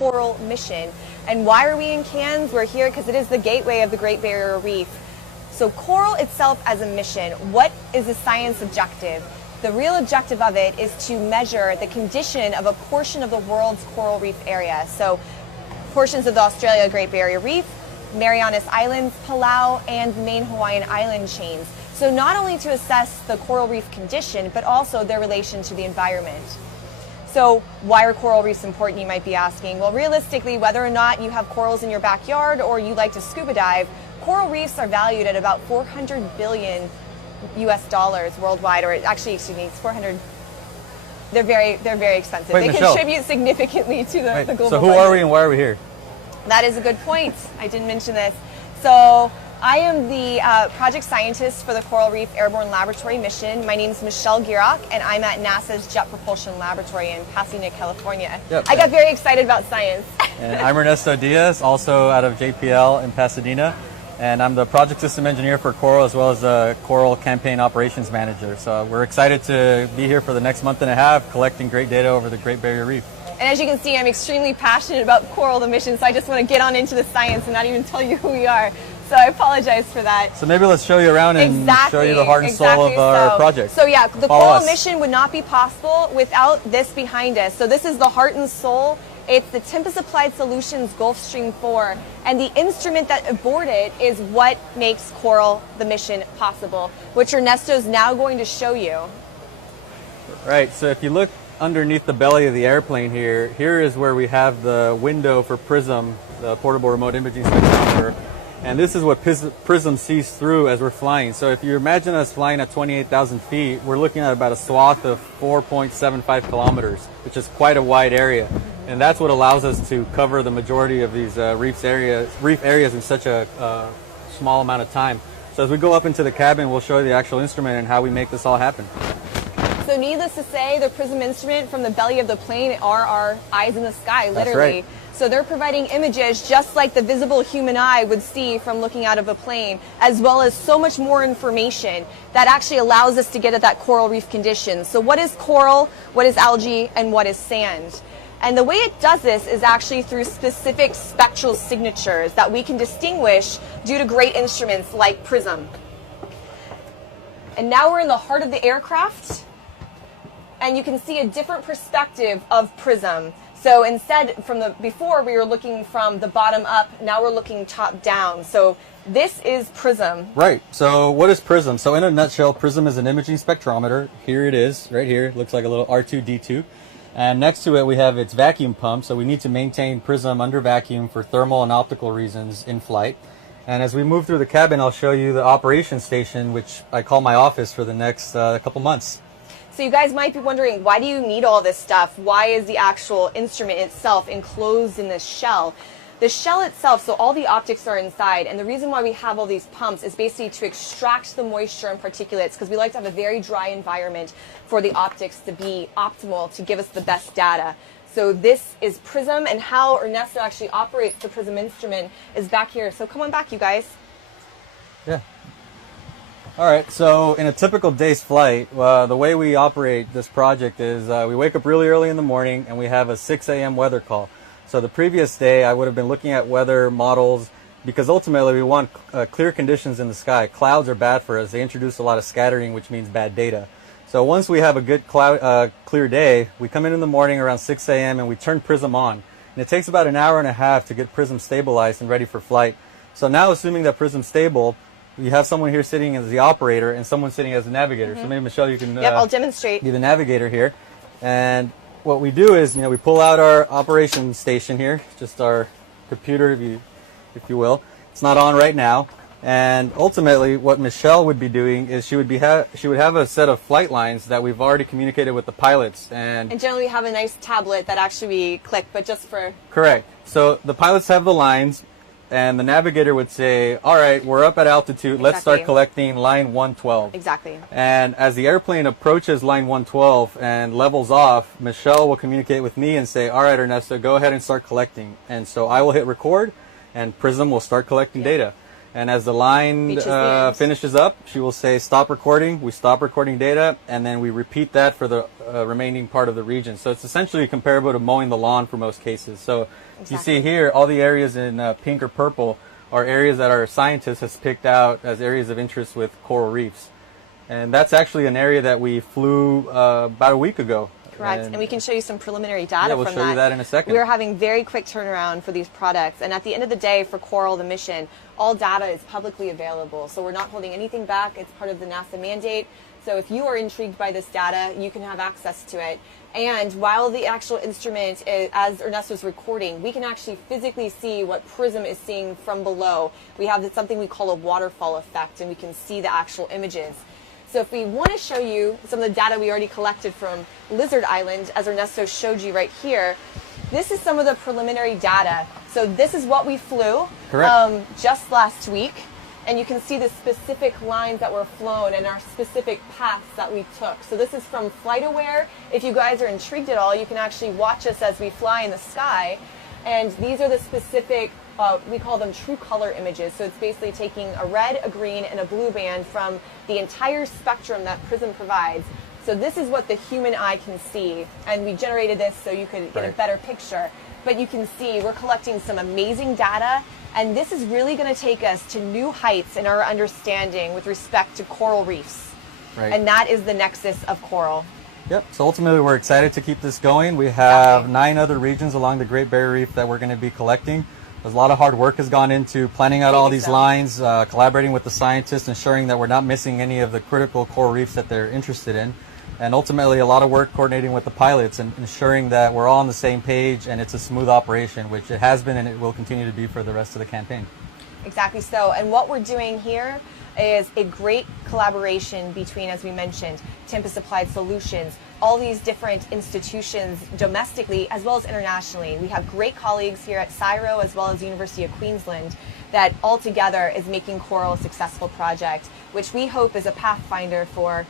Coral Mission. And why are we in Cairns? We're here because it is the gateway of the Great Barrier Reef. So coral itself as a mission, what is the science objective? The real objective of it is to measure the condition of a portion of the world's coral reef area. So portions of the Australia Great Barrier Reef, Marianas Islands, Palau, and the main Hawaiian island chains. So not only to assess the coral reef condition, but also their relation to the environment. So why are coral reefs important, you might be asking? Well, realistically, whether or not you have corals in your backyard or you like to scuba dive, coral reefs are valued at about $400 billion US worldwide, or actually, excuse me, it's 400. They're very expensive. Wait, they Michelle, contribute significantly to the global So who budget. are we and why are we here? That is a good point. I didn't mention this. So I am the project scientist for the Coral Reef Airborne Laboratory mission. My name is Michelle Gierach, and I'm at NASA's Jet Propulsion Laboratory in Pasadena, California. Yep. I got very excited about science. And I'm Ernesto Diaz, also out of JPL in Pasadena. And I'm the project system engineer for Coral, as well as the Coral campaign operations manager. So we're excited to be here for the next month and a half, collecting great data over the Great Barrier Reef. And as you can see, I'm extremely passionate about Coral, the mission, so I just want to get on into the science and not even tell you who we are. So I apologize for that. So maybe let's show you around and show you the heart and soul of our project. So yeah, the Follow Coral us. mission would not be possible without this behind us. So this is the heart and soul. It's the Tempest Applied Solutions Gulfstream 4, and the instrument that aboard it is what makes Coral the mission possible, which Ernesto is now going to show you. Right, so if you look underneath the belly of the airplane here is where we have the window for PRISM, the portable remote imaging spectrometer. And this is what PRISM sees through as we're flying. So if you imagine us flying at 28,000 feet, we're looking at about a swath of 4.75 kilometers, which is quite a wide area. And that's what allows us to cover the majority of these reef areas in such a small amount of time. So as we go up into the cabin, we'll show you the actual instrument and how we make this all happen. So needless to say, the PRISM instrument from the belly of the plane are our eyes in the sky, literally. That's right. So they're providing images just like the visible human eye would see from looking out of a plane, as well as so much more information that actually allows us to get at that coral reef condition. So what is coral, what is algae, and what is sand? And the way it does this is actually through specific spectral signatures that we can distinguish due to great instruments like PRISM. And now we're in the heart of the aircraft, and you can see a different perspective of PRISM. So instead, before we were looking from the bottom up, now we're looking top down. So this is PRISM. Right. So what is PRISM? So in a nutshell, PRISM is an imaging spectrometer. Here it is, right here. It looks like a little R2-D2. And next to it, we have its vacuum pump. So we need to maintain PRISM under vacuum for thermal and optical reasons in flight. And as we move through the cabin, I'll show you the operations station, which I call my office for the next couple months. So you guys might be wondering, why do you need all this stuff? Why is the actual instrument itself enclosed in this shell? The shell itself, so all the optics are inside, and the reason why we have all these pumps is basically to extract the moisture and particulates, because we like to have a very dry environment for the optics to be optimal, to give us the best data. So this is PRISM, and how Ernesto actually operates the PRISM instrument is back here. So come on back, you guys. Yeah. All right, so in a typical day's flight, the way we operate this project is we wake up really early in the morning and we have a 6 a.m. weather call. So the previous day I would have been looking at weather models because ultimately we want clear conditions in the sky. Clouds are bad for us. They introduce a lot of scattering, which means bad data. So once we have a good clear day, we come in the morning around 6 a.m. and we turn PRISM on. And it takes about an hour and a half to get PRISM stabilized and ready for flight. So now assuming that PRISM's stable, you have someone here sitting as the operator and someone sitting as the navigator. So maybe Michelle, you can I'll demonstrate. Be the navigator here. And what we do is, we pull out our operation station here, just our computer, if you will. It's not on right now. And ultimately, what Michelle would be doing is she would have a set of flight lines that we've already communicated with the pilots. And generally we have a nice tablet that actually we click, but just for... Correct. So the pilots have the lines, and the navigator would say, all right, we're up at altitude. Exactly. Let's start collecting line 112. Exactly. And as the airplane approaches line 112 and levels off, Michelle will communicate with me and say, all right, Ernesto, go ahead and start collecting. And so I will hit record, and PRISM will start collecting data. And as the line Reaches the end. finishes up, she will say stop recording. We stop recording data, and then we repeat that for the remaining part of the region. So it's essentially comparable to mowing the lawn for most cases. So you see here, all the areas in pink or purple are areas that our scientists has picked out as areas of interest with coral reefs. And that's actually an area that we flew about a week ago. Correct, and we can show you some preliminary data we'll from show you that in a second. We're having very quick turnaround for these products, and at the end of the day, for Coral, the mission, all data is publicly available. So we're not holding anything back. It's part of the NASA mandate. So if you are intrigued by this data, you can have access to it. And while the actual instrument, as Ernesto's recording, we can actually physically see what PRISM is seeing from below. We have something we call a waterfall effect, and we can see the actual images. So if we want to show you some of the data we already collected from Lizard Island, as Ernesto showed you right here, this is some of the preliminary data. So this is what we flew just last week. And you can see the specific lines that were flown and our specific paths that we took. So this is from FlightAware. If you guys are intrigued at all, you can actually watch us as we fly in the sky. And these are the specific, we call them true color images. So it's basically taking a red, a green, and a blue band from the entire spectrum that PRISM provides. So this is what the human eye can see. And we generated this so you could get a better picture. But you can see we're collecting some amazing data. And this is really going to take us to new heights in our understanding with respect to coral reefs. And that is the nexus of coral. Yep, so ultimately we're excited to keep this going. We have 9 other regions along the Great Barrier Reef that we're going to be collecting. There's a lot of hard work has gone into planning out all these lines, collaborating with the scientists, ensuring that we're not missing any of the critical coral reefs that they're interested in. And ultimately a lot of work coordinating with the pilots and ensuring that we're all on the same page and it's a smooth operation, which it has been and it will continue to be for the rest of the campaign. Exactly so. And what we're doing here is a great collaboration between, as we mentioned, Tempest Applied Solutions, all these different institutions domestically as well as internationally. We have great colleagues here at CSIRO as well as University of Queensland that all together is making Coral a successful project, which we hope is a pathfinder for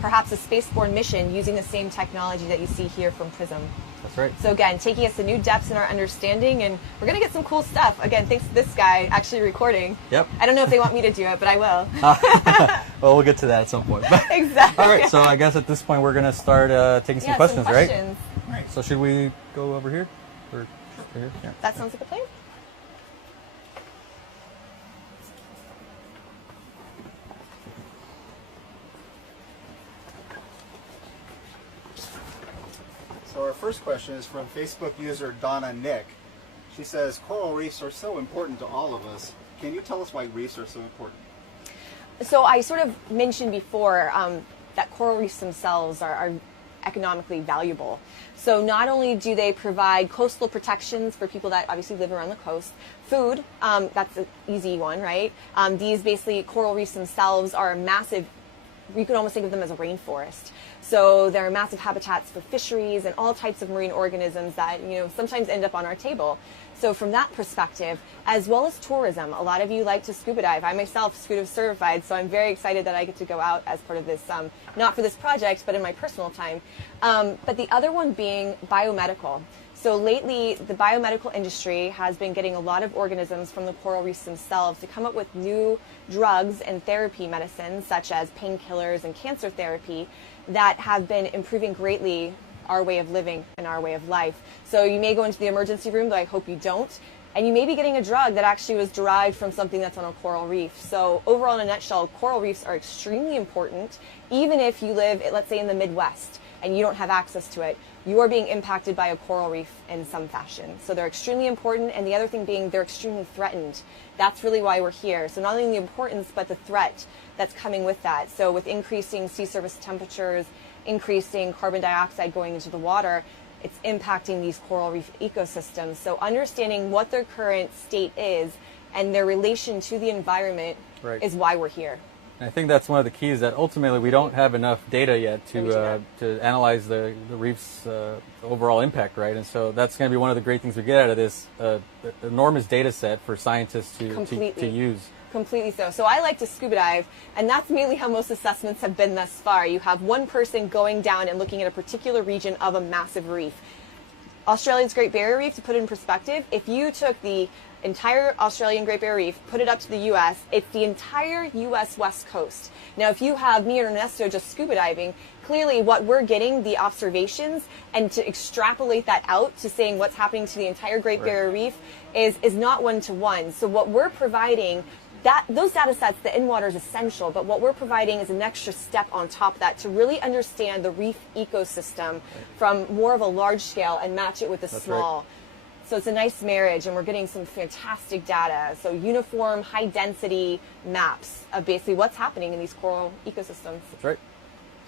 perhaps a spaceborne mission using the same technology that you see here from PRISM. That's right. So again, taking us to new depths in our understanding, and we're going to get some cool stuff. Again, thanks to this guy actually recording. Yep. I don't know if they want me to do it, but I will. Well, we'll get to that at some point. Exactly. All right, so I guess at this point we're going to start taking some questions, right? Right. So should we go over here? Or here? Yeah. That sounds like a plan. So our first question is from Facebook user Donna Nick. She says, coral reefs are so important to all of us. Can you tell us why reefs are so important? So I sort of mentioned before that coral reefs themselves are economically valuable. So not only do they provide coastal protections for people that obviously live around the coast, food, that's an easy one, right? These basically coral reefs themselves are massive. You could almost think of them as a rainforest. So they're massive habitats for fisheries and all types of marine organisms that, you know, sometimes end up on our table. So from that perspective, as well as tourism, a lot of you like to scuba dive. I myself scuba certified, so I'm very excited that I get to go out as part of this, not for this project, but in my personal time. But the other one being biomedical. So lately, the biomedical industry has been getting a lot of organisms from the coral reefs themselves to come up with new drugs and therapy medicines, such as painkillers and cancer therapy, that have been improving greatly our way of living and our way of life. So you may go into the emergency room, though I hope you don't, and you may be getting a drug that actually was derived from something that's on a coral reef. So overall, in a nutshell, coral reefs are extremely important, even if you live, let's say, in the Midwest, and you don't have access to it. You are being impacted by a coral reef in some fashion. So they're extremely important, and the other thing being they're extremely threatened. That's really why we're here. So not only the importance, but the threat that's coming with that. So with increasing sea surface temperatures, increasing carbon dioxide going into the water, it's impacting these coral reef ecosystems. So understanding what their current state is and their relation to the environment is why we're here. And I think that's one of the keys, that ultimately we don't have enough data yet to analyze the reef's overall impact, right? And so that's going to be one of the great things we get out of this enormous data set for scientists to use. Completely so. So I like to scuba dive, and that's mainly how most assessments have been thus far. You have one person going down and looking at a particular region of a massive reef. Australia's Great Barrier Reef, to put it in perspective, if you took the entire Australian Great Barrier Reef, put it up to the U.S., it's the entire U.S. West Coast. Now, if you have me and Ernesto just scuba diving, clearly what we're getting, the observations, and to extrapolate that out to saying what's happening to the entire Great Barrier Reef is not one-to-one. So what we're providing, those data sets, the in-water is essential, but what we're providing is an extra step on top of that to really understand the reef ecosystem from more of a large scale and match it with the small. So it's a nice marriage, and we're getting some fantastic data. So uniform, high-density maps of basically what's happening in these coral ecosystems. That's right.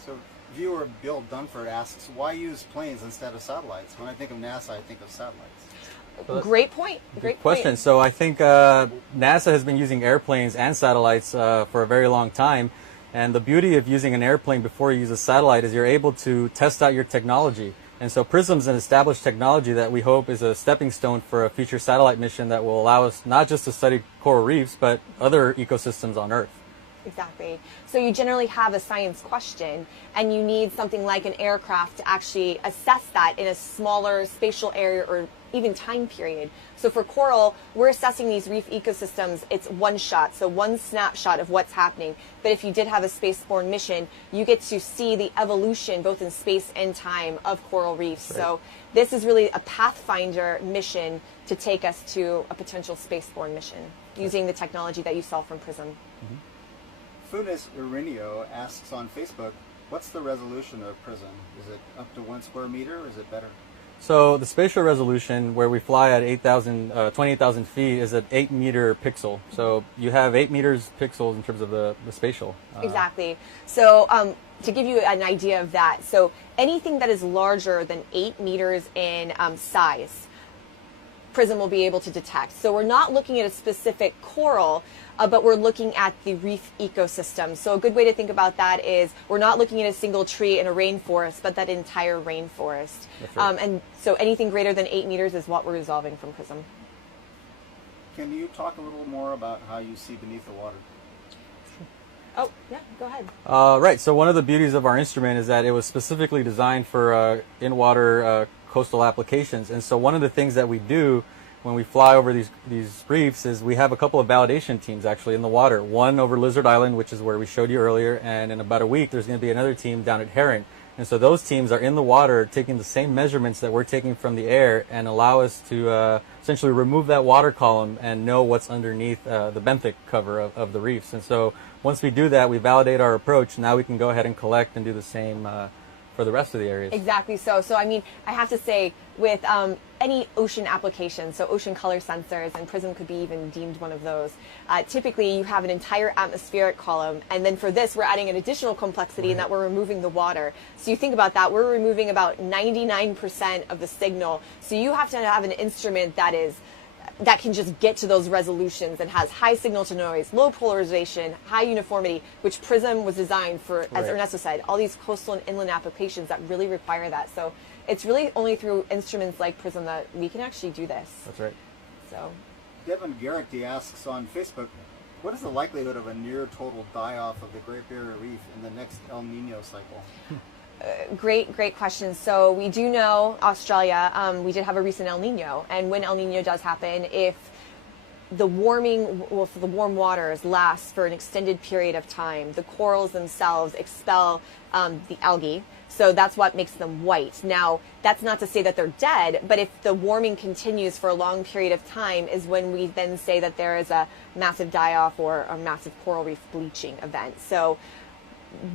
So viewer Bill Dunford asks, why use planes instead of satellites? When I think of NASA, I think of satellites. Great point. Great question. point. So I think NASA has been using airplanes and satellites for a very long time. And the beauty of using an airplane before you use a satellite is you're able to test out your technology. And so PRISM's an established technology that we hope is a stepping stone for a future satellite mission that will allow us not just to study coral reefs, but other ecosystems on Earth. Exactly. So you generally have a science question, and you need something like an aircraft to actually assess that in a smaller spatial area or even time period. So for coral, we're assessing these reef ecosystems. It's one shot, so one snapshot of what's happening. But if you did have a spaceborne mission, you get to see the evolution both in space and time of coral reefs. Right. So this is really a pathfinder mission to take us to a potential spaceborne mission using the technology that you saw from PRISM. Mm-hmm. Funes Irineo asks on Facebook, what's the resolution of PRISM? Is it up to 1 square meter, or is it better? So the spatial resolution, where we fly at 28,000 feet, is an 8-meter pixel. So you have 8 meters pixels in terms of the spatial. Exactly. So to give you an idea of that, so anything that is larger than 8 meters in size, PRISM will be able to detect. So we're not looking at a specific coral, but we're looking at the reef ecosystem. So a good way to think about that is we're not looking at a single tree in a rainforest, but that entire rainforest. That's right. And so anything greater than 8 meters is what we're resolving from PRISM. Can you talk a little more about how you see beneath the water? Oh, yeah, go ahead. Right. So one of the beauties of our instrument is that it was specifically designed for in-water coastal applications. And so one of the things that we do when we fly over these reefs is we have a couple of validation teams actually in the water. One over Lizard Island, which is where we showed you earlier, and in about a week there's going to be another team down at Heron. And so those teams are in the water taking the same measurements that we're taking from the air and allow us to essentially remove that water column and know what's underneath the benthic cover of the reefs. And so once we do that, we validate our approach. Now we can go ahead and collect and do the same for the rest of the areas. Exactly. So I mean, I have to say, with any ocean application, so ocean color sensors, and PRISM could be even deemed one of those, typically you have an entire atmospheric column, and then for this we're adding an additional complexity in that we're removing the water. So you think about that, we're removing about 99% of the signal. So you have to have an instrument that can just get to those resolutions and has high signal to noise, low polarization, high uniformity, which PRISM was designed for, as Ernesto said, all these coastal and inland applications that really require that. So it's really only through instruments like PRISM that we can actually do this. That's right. So Devin Garrity asks on Facebook, what is the likelihood of a near total die-off of the Great Barrier Reef in the next El Nino cycle? Great question. So we do know Australia, we did have a recent El Nino, and when El Nino does happen, if the warm waters last for an extended period of time, the corals themselves expel the algae. So that's what makes them white. Now, that's not to say that they're dead, but if the warming continues for a long period of time is when we then say that there is a massive die-off or a massive coral reef bleaching event. So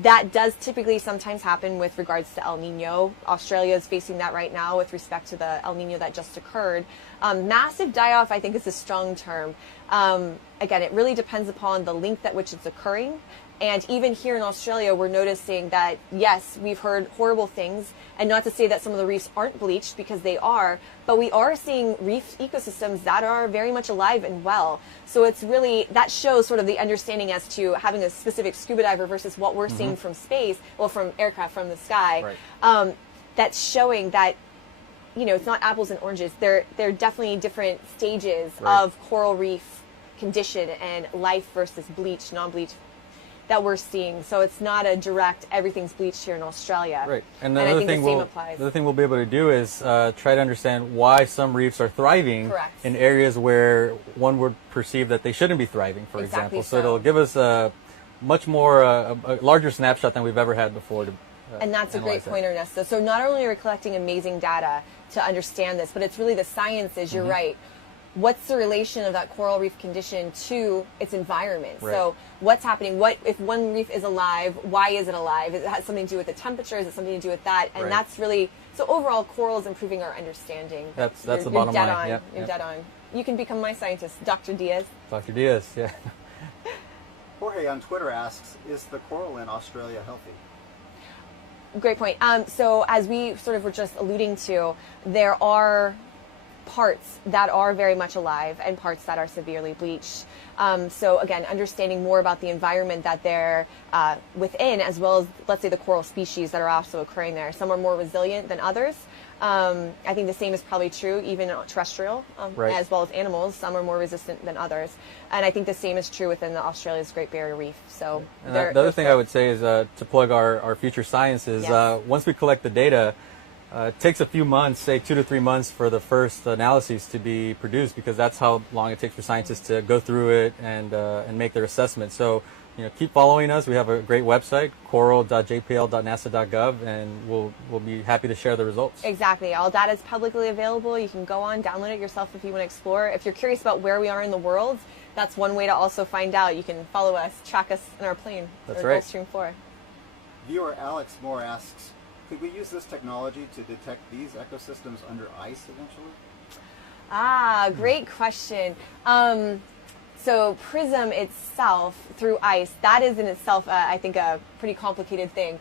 that does typically sometimes happen with regards to El Nino. Australia is facing that right now with respect to the El Nino that just occurred. Massive die-off, I think, is a strong term. Again, it really depends upon the length at which it's occurring. And even here in Australia, we're noticing that, yes, we've heard horrible things, and not to say that some of the reefs aren't bleached, because they are, but we are seeing reef ecosystems that are very much alive and well. So it's really, that shows sort of the understanding as to having a specific scuba diver versus what we're seeing from space, well, from aircraft, from the sky. Right. That's showing that, you know, it's not apples and oranges. They're definitely different stages of coral reef condition and life versus bleach, non-bleach. that we're seeing. So it's not a direct everything's bleached here in Australia. Right. And I think the same applies. The other thing we'll be able to do is try to understand why some reefs are thriving Correct. in areas where one would perceive that they shouldn't be thriving, for Exactly example. So so. it'll give us a much more, a larger snapshot than we've ever had before. And that's a great analyze that. point, Ernesto. So not only are we collecting amazing data to understand this, but it's really the sciences, you're right. What's the relation of that coral reef condition to its environment? Right. So what's happening? What if one reef is alive? Why is it alive? It has something to do with the temperature. Is it something to do with that? And Right. that's really, so overall, coral is improving our understanding. That's You're- the you're bottom dead line. on. Yep, You're yep. dead on. You can become my scientist, Dr. Diaz. Dr. Diaz, yeah. Jorge on Twitter asks, is the coral in Australia healthy? Great point. So as we sort of were just alluding to, there are parts that are very much alive and parts that are severely bleached. So again, understanding more about the environment that they're within, as well as, let's say, the coral species that are also occurring there. Some are more resilient than others. I think the same is probably true even terrestrial, Right. as well as animals. Some are more resistant than others. And I think the same is true within the Australia's Great Barrier Reef. So And the other thing I would say is to plug our future science is Yes. once we collect the data, it takes a few months, say 2 to 3 months, for the first analyses to be produced, because that's how long it takes for scientists to go through it and make their assessment. So, keep following us. We have a great website, coral.jpl.nasa.gov, and we'll be happy to share the results. Exactly. All data is publicly available. You can go on, download it yourself if you want to explore. If you're curious about where we are in the world, that's one way to also find out. You can follow us, track us in our plane. That's or right. Gulfstream 4. Viewer Alex Moore asks, could we use this technology to detect these ecosystems under ice eventually? Great question. So PRISM itself through ice, that is in itself, I think, a pretty complicated thing.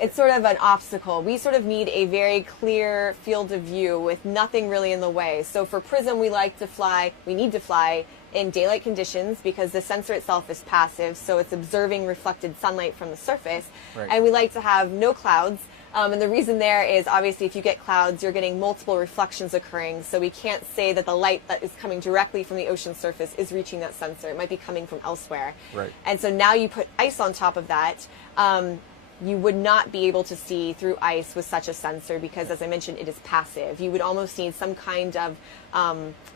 It's sort of an obstacle. We sort of need a very clear field of view with nothing really in the way. So for PRISM, we need to fly in daylight conditions because the sensor itself is passive, so it's observing reflected sunlight from the surface. Right. And we like to have no clouds. And the reason there is obviously if you get clouds, you're getting multiple reflections occurring. So we can't say that the light that is coming directly from the ocean surface is reaching that sensor. It might be coming from elsewhere. Right. And so now you put ice on top of that. You would not be able to see through ice with such a sensor because, as I mentioned, it is passive. You would almost need some kind of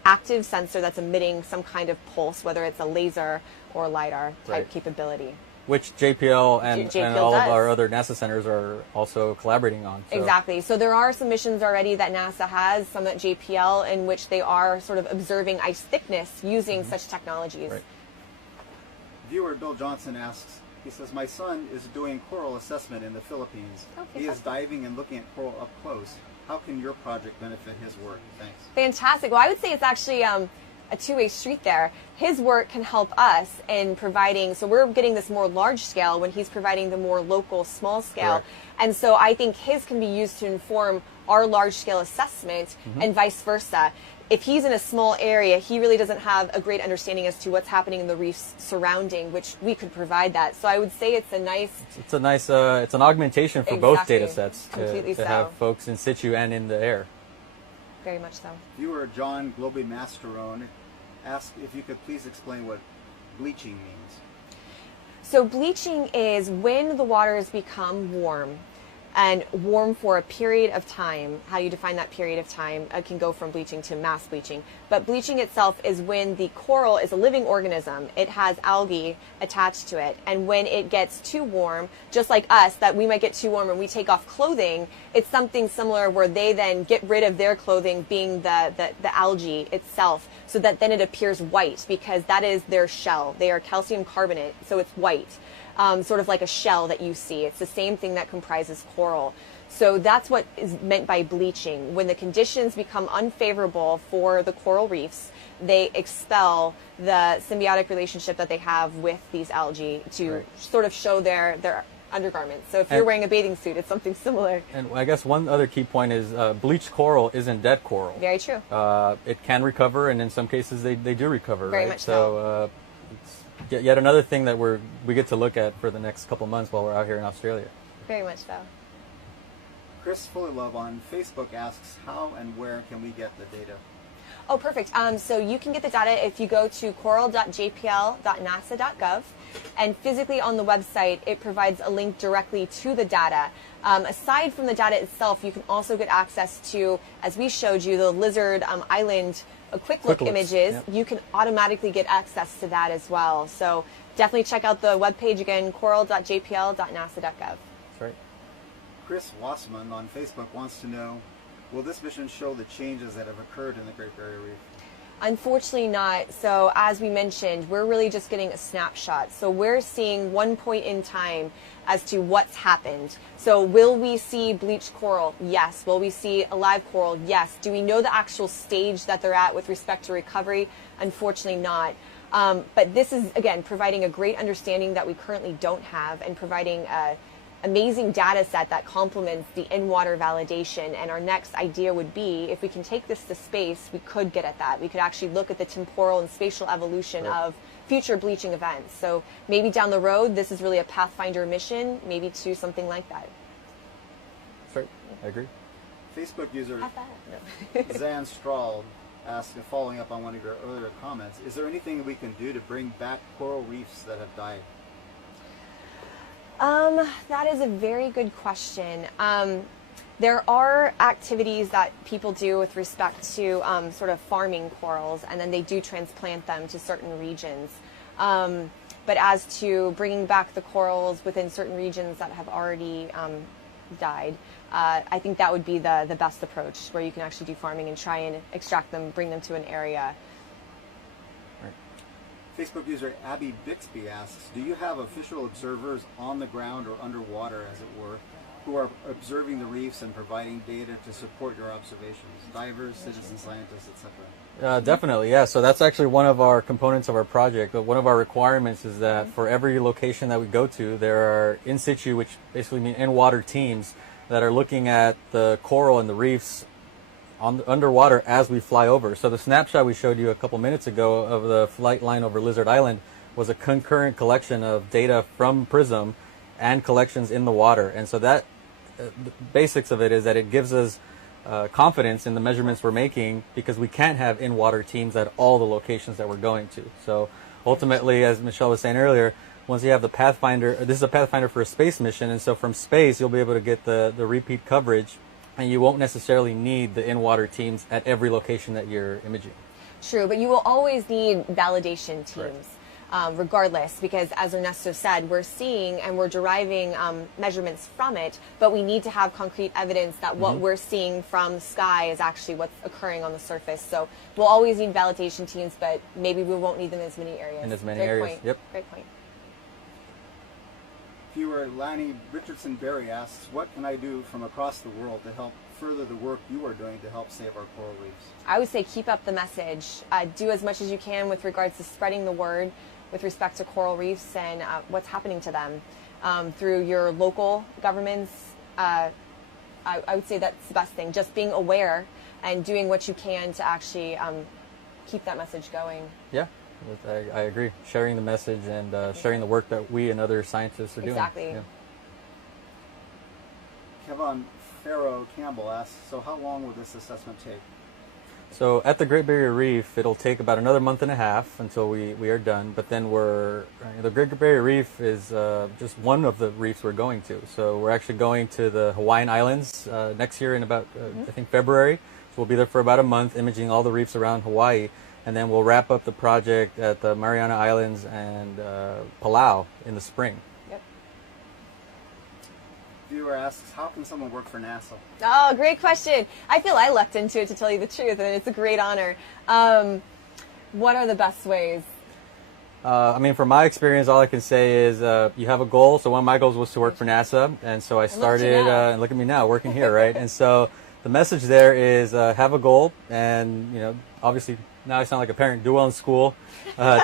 active sensor that's emitting some kind of pulse, whether it's a laser or LiDAR type Right. capability. Which JPL and JPL all of does. our other NASA centers are also collaborating on. So. Exactly. So there are some missions already that NASA has, some at JPL, in which they are sort of observing ice thickness using such technologies. Right. Viewer Bill Johnson asks, he says, my son is doing coral assessment in the Philippines. Oh, He is fantastic. diving and looking at coral up close. How can your project benefit his work? Thanks. Fantastic. Well, I would say it's actually a two-way street there. His work can help us in providing, so we're getting this more large scale when he's providing the more local small scale. Correct. And so I think his can be used to inform our large scale assessment and vice versa. If he's in a small area, he really doesn't have a great understanding as to what's happening in the reefs surrounding, which we could provide that. So I would say it's a nice, It's a nice, it's an augmentation for both Exactly. data sets Completely to so. have folks in situ and in the air. very much so. Viewer John Globy Masterone asked if you could please explain what bleaching means. So bleaching is when the waters become warm and warm for a period of time. How you define that period of time can go from bleaching to mass bleaching. But bleaching itself is when the coral is a living organism. It has algae attached to it. And when it gets too warm, just like us, that we might get too warm and we take off clothing, it's something similar where they then get rid of their clothing, being the algae itself, so that then it appears white because that is their shell. They are calcium carbonate, so it's white. Sort of like a shell that you see. It's the same thing that comprises coral. So that's what is meant by bleaching. When the conditions become unfavorable for the coral reefs, they expel the symbiotic relationship that they have with these algae to Right. sort of show their undergarments. So if you're And- wearing a bathing suit, it's something similar. And I guess one other key point is bleached coral isn't dead coral. Very true. It can recover, and in some cases they do recover. Very right? much so. It's yet another thing that we get to look at for the next couple months while we're out here in Australia. Very much so. Chris Fullilove on Facebook asks, how and where can we get the data? Oh, perfect. So you can get the data if you go to coral.jpl.nasa.gov, and physically on the website, it provides a link directly to the data. Aside from the data itself, you can also get access to, as we showed you, the Lizard Island quick look looks, images. yep. You can automatically get access to that as well. So definitely check out the webpage again, coral.jpl.nasa.gov. That's right. Chris Wassman on Facebook wants to know, will this mission show the changes that have occurred in the Great Barrier Reef? Unfortunately not. So as we mentioned, we're really just getting a snapshot. So we're seeing one point in time as to what's happened. So will we see bleached coral? Yes. Will we see alive coral? Yes. Do we know the actual stage that they're at with respect to recovery? Unfortunately not. But this is, again, providing a great understanding that we currently don't have, and providing a amazing data set that complements the in-water validation. And our next idea would be, if we can take this to space, we could get at that. We could actually look at the temporal and spatial evolution of future bleaching events. So maybe down the road, this is really a Pathfinder mission, maybe to something like that. That's right. I agree. Facebook user Have that. Zan Strahl asks, following up on one of your earlier comments, is there anything we can do to bring back coral reefs that have died? That is a very good question. There are activities that people do with respect to sort of farming corals, and then they do transplant them to certain regions. But as to bringing back the corals within certain regions that have already died, I think that would be the best approach, where you can actually do farming and try and extract them, bring them to an area. Facebook user Abby Bixby asks, do you have official observers on the ground or underwater, as it were, who are observing the reefs and providing data to support your observations? Divers, citizen scientists, etc. Definitely, yeah. So that's actually one of our components of our project. But one of our requirements is that for every location that we go to, there are in situ, which basically mean in-water teams that are looking at the coral and the reefs underwater as we fly over. So the snapshot we showed you a couple minutes ago of the flight line over Lizard Island was a concurrent collection of data from PRISM and collections in the water. And so that the basics of it is that it gives us confidence in the measurements we're making, because we can't have in-water teams at all the locations that we're going to. So ultimately, as Michelle was saying earlier, once you have the Pathfinder, this is a Pathfinder for a space mission, and so from space you'll be able to get the repeat coverage, and you won't necessarily need the in-water teams at every location that you're imaging. True, but you will always need validation teams, regardless, because as Ernesto said, we're seeing and we're deriving measurements from it, but we need to have concrete evidence that what we're seeing from the sky is actually what's occurring on the surface. So we'll always need validation teams, but maybe we won't need them in as many areas. In as many Great areas, point. yep. Great point. Viewer Lanny Richardson Berry asks, what can I do from across the world to help further the work you are doing to help save our coral reefs? I would say keep up the message. Do as much as you can with regards to spreading the word with respect to coral reefs and what's happening to them through your local governments. I would say that's the best thing. Just being aware and doing what you can to actually keep that message going. Yeah, I agree. Sharing the message and sharing the work that we and other scientists are doing. Exactly. Yeah. Kevin Farrow Campbell asks, so how long will this assessment take? So at the Great Barrier Reef, it'll take about another month and a half until we are done. But then the Great Barrier Reef is just one of the reefs we're going to. So we're actually going to the Hawaiian Islands next year in about, I think, February. So we'll be there for about a month, imaging all the reefs around Hawaii. And then we'll wrap up the project at the Mariana Islands and Palau in the spring. Viewer asks, how can someone work for NASA? Oh, great question. I feel I lucked into it, to tell you the truth, and it's a great honor. What are the best ways? I mean, from my experience, all I can say is you have a goal. So one of my goals was to work for NASA, and so I started, and look at me now, working here, right? And so the message there is have a goal, and obviously now I sound like a parent. Do well in school,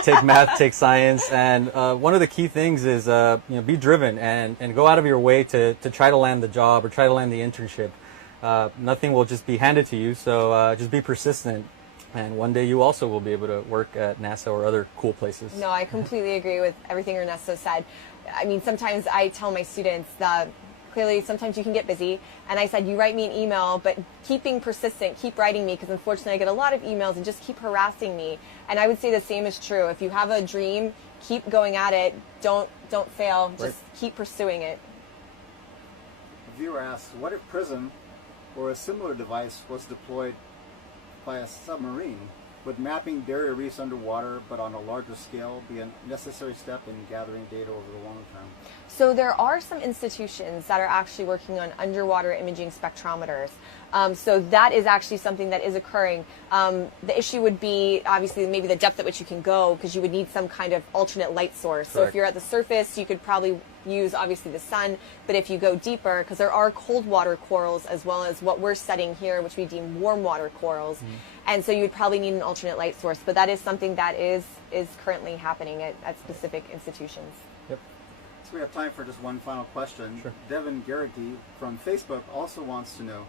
take math, take science, and one of the key things is be driven and go out of your way to try to land the job or try to land the internship. Nothing will just be handed to you, so just be persistent. And one day you also will be able to work at NASA or other cool places. No, I completely agree with everything Ernesto said. I mean, sometimes I tell my students that clearly sometimes you can get busy. And I said, you write me an email, but keep being persistent, keep writing me, because unfortunately I get a lot of emails and just keep harassing me. And I would say the same is true. If you have a dream, keep going at it. Don't fail. Just keep pursuing it. A viewer asks, what if PRISM or a similar device was deployed by a submarine? Would mapping barrier reefs underwater, but on a larger scale, be a necessary step in gathering data over the long term? So there are some institutions that are actually working on underwater imaging spectrometers. So that is actually something that is occurring. The issue would be obviously maybe the depth at which you can go, because you would need some kind of alternate light source. So if you're at the surface, you could probably use obviously the sun, but if you go deeper, because there are cold water corals as well as what we're studying here, which we deem warm water corals, and so you would probably need an alternate light source. But that is something that is currently happening at specific institutions. Yep. So we have time for just one final question. Sure. Devin Garrity from Facebook also wants to know,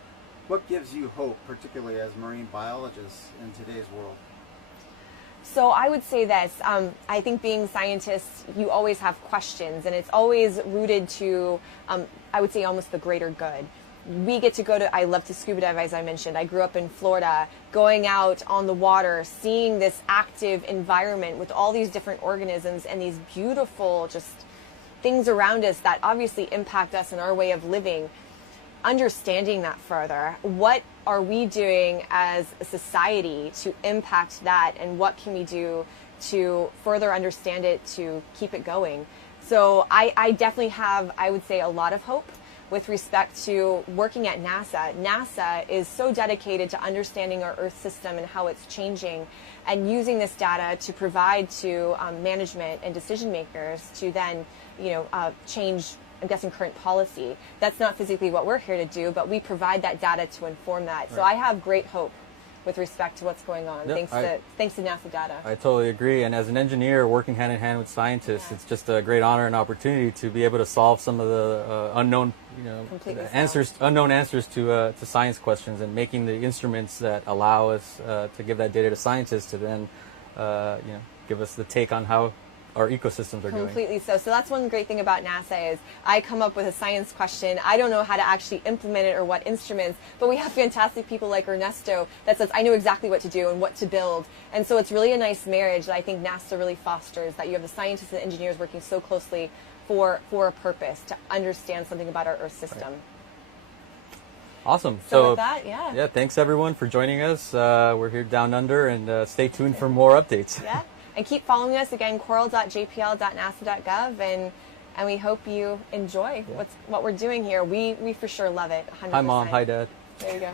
what gives you hope, particularly as marine biologists in today's world? So I would say this, I think being scientists, you always have questions, and it's always rooted to, I would say, almost the greater good. We get to go to, I love to scuba dive, as I mentioned. I grew up in Florida, going out on the water, seeing this active environment with all these different organisms and these beautiful just things around us that obviously impact us in our way of living. Understanding that further, what are we doing as a society to impact that, and what can we do to further understand it, to keep it going? So I definitely have, I would say, a lot of hope with respect to working at NASA. NASA is so dedicated to understanding our Earth system and how it's changing, and using this data to provide to management and decision makers to then, change, I'm guessing, current policy. That's not physically what we're here to do, but we provide that data to inform that. So I have great hope with respect to what's going on, thanks to NASA data. I totally agree. And as an engineer working hand in hand with scientists, it's just a great honor and opportunity to be able to solve some of the unknown, unknown answers to science questions, and making the instruments that allow us to give that data to scientists to then, give us the take on how our ecosystems are doing. Completely so. So that's one great thing about NASA is I come up with a science question. I don't know how to actually implement it or what instruments, but we have fantastic people like Ernesto that says, I know exactly what to do and what to build. And so it's really a nice marriage that I think NASA really fosters, that you have the scientists and the engineers working so closely for a purpose, to understand something about our Earth system. Right. Awesome. So with that, yeah, thanks everyone for joining us. We're here down under, and stay tuned for more updates. Yeah. And keep following us, again, coral.jpl.nasa.gov, and we hope you enjoy what we're doing here. We for sure love it, 100%. Hi, Mom. Hi, Dad. There you go.